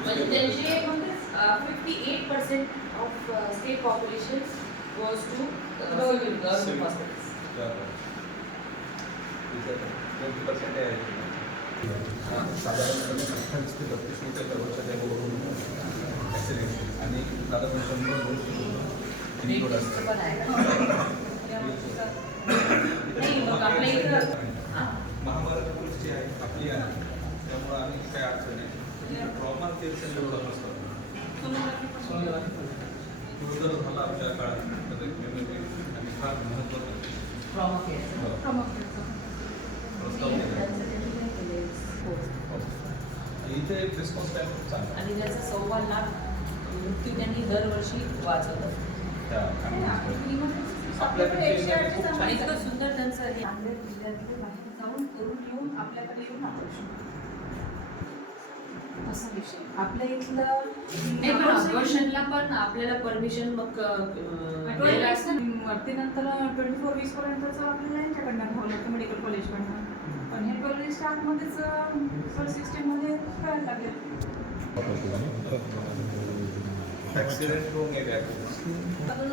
म्हणजे त्यांचे fifty eight percent of state population goes to government hospitals percent आहे साधारणपणे अठ्ठावीस ते बत्तीस लिटर दररोजच्या ॲक्सिडेंट आणि साधारण शंभर दोनशे इनक्लूड असतात पण आहे नाही मग आपल्या इथं हां. महाभारत पोलीसची आहे आपली आहे त्यामुळे आम्ही काय अडचण नाही ट्रॉमा ते एवढं नसतं जर झाला आपल्या काळात आणि फार. प्रस्ताव इथे एक रिस्पॉन्स खूप चांगला आहे. आणि त्याचा सव्वा लाख मृत्यू त्यांनी दरवर्षी वाचवलं आपल्याकडे एकशे आठचे आणि सामान इतकं सुंदर त्यांचं हे नांदेड जिल्ह्यातले बाहेर जाऊन करून येऊन आपल्याकडे येऊन असा विषय. आपल्या इथलं नाही पण अबॉर्शनला पण आपल्याला परमिशन मग अं, द्यायला असतं. वरती नंतर ट्वेंटी फोर वीस पर्यंतच आपल्याला यांच्याकडनं घ्यावं लागतं मेडिकल कॉलेजकडनं पण हे कॉलेज स्टाफमध्येच सर सिस्टीममध्ये करायला लागले. ॲक्सिडेंट होऊन गेले अजून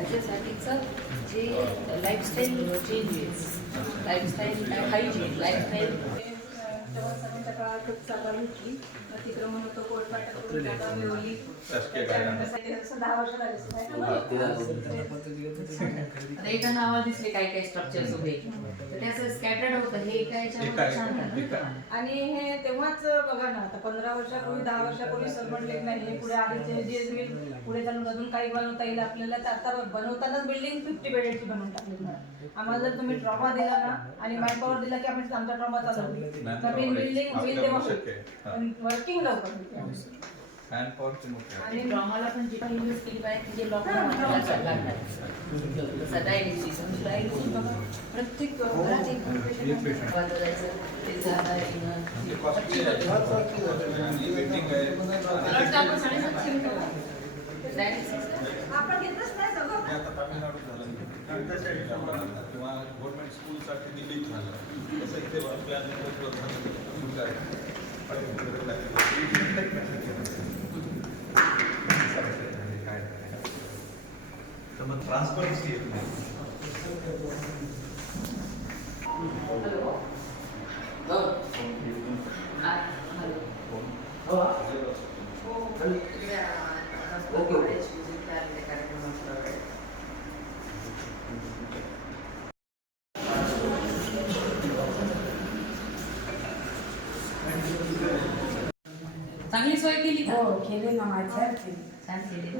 त्याच्यासाठीचं जे lifestyle changes lifestyle hygiene lifestyle तेव्हा सगळ्यांच्या काळात खूप चालू होती अतिक्रमण होतं कोर्टपाटा करून जागा मिळवली शासकीय कायदा. असं दहा वर्ष झाली असतील. आता एका नावाला दिसले काय काय स्ट्रक्चर्स उभे तर ते असं स्कॅटर्ड होतं हे एका आणि हे तेव्हाच बघा ना आता पंधरा वर्षापूर्वी दहा वर्षापूर्वी सलमान लेक नाही हे पुढे आले जे होईल पुढे चालून अजून काही बनवता येईल आपल्याला तर आता बनवतानाच बिल्डिंग फिफ्टी बेडेडची बनवून टाकली आम्हाला जर तुम्ही ट्रॉमा दिला ना आणि मॅनपॉवर दिला की आम्ही आमचा ट्रॉमा चालू नवीन बिल्डिंग होईल तेव्हा शक्य आहे. हा. वर्किंग लवकर होईल. मॅन पॉवरची मोठी आहे. आणि ड्रॉमाला पण जी काही यूज केली पाहिजे म्हणजे लॉकडाऊन डायलिसिस म्हणजे डायलिसिस बघा प्रत्येक घरात एक एक patient. वाजवायचं ते जागा येणं म्हणजे costly आहे. आणि waiting आहे. रक्त आपण साडेसातशे रुपये डायलिसिस आपण घेतलंच नाही सगळं हे आता तामिळनाडूत झालं किंवा गव्हर्नमेंट स्कूलसाठी दिल्लीत झालं तसं इथे काय तर मग ट्रान्सपरन्सी येत नाही चांगली सोय केली का? हो केले ना माझ्या छान केली.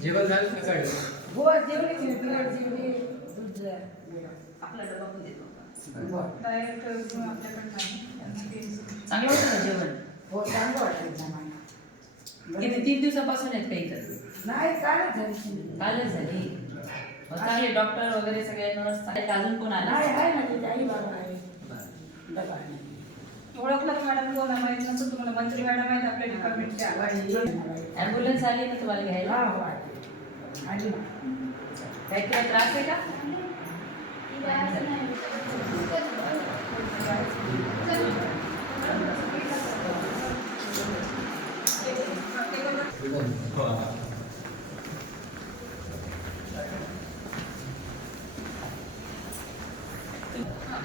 जेवण झालं सकाळी? हो जेवढे केले बिराड जेवढे दूध आपला डबा पण देतो. डायरेक्ट आपल्याकडे नाही चांगलं होतं ना जेवण? हो चांगलं वाटायचं मला. किती तीन दिवसापासून आहेत काही तर नाही काय झालं. कालच झाली. चांगले डॉक्टर वगैरे सगळे नर्स अजून कोण आले. ओळखलं का मॅडम कोण आहे माहीत नसेल तुम्हाला मंत्री मॅडम आहेत आपल्या डिपार्टमेंटच्या ॲम्ब्युलन्स आली ना तुम्हाला घ्यायला? हा हो आहे. आली. काही तुला त्रास आहे का?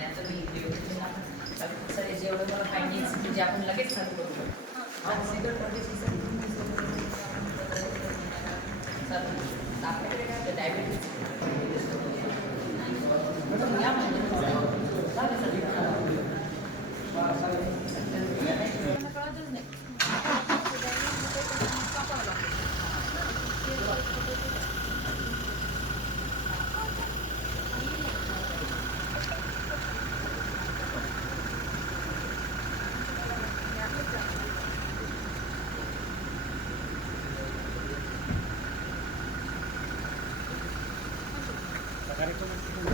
आता मी व्यवस्थित आता सगळे जेवढं मला फायनिंग्स म्हणजे आपण लगेच चालू करू शकतो. आणि सिगरेट पॉलिसीचं चालू आपल्याकडे काय? डायबिटीज ಕಾರ್ಯಕ್ರಮ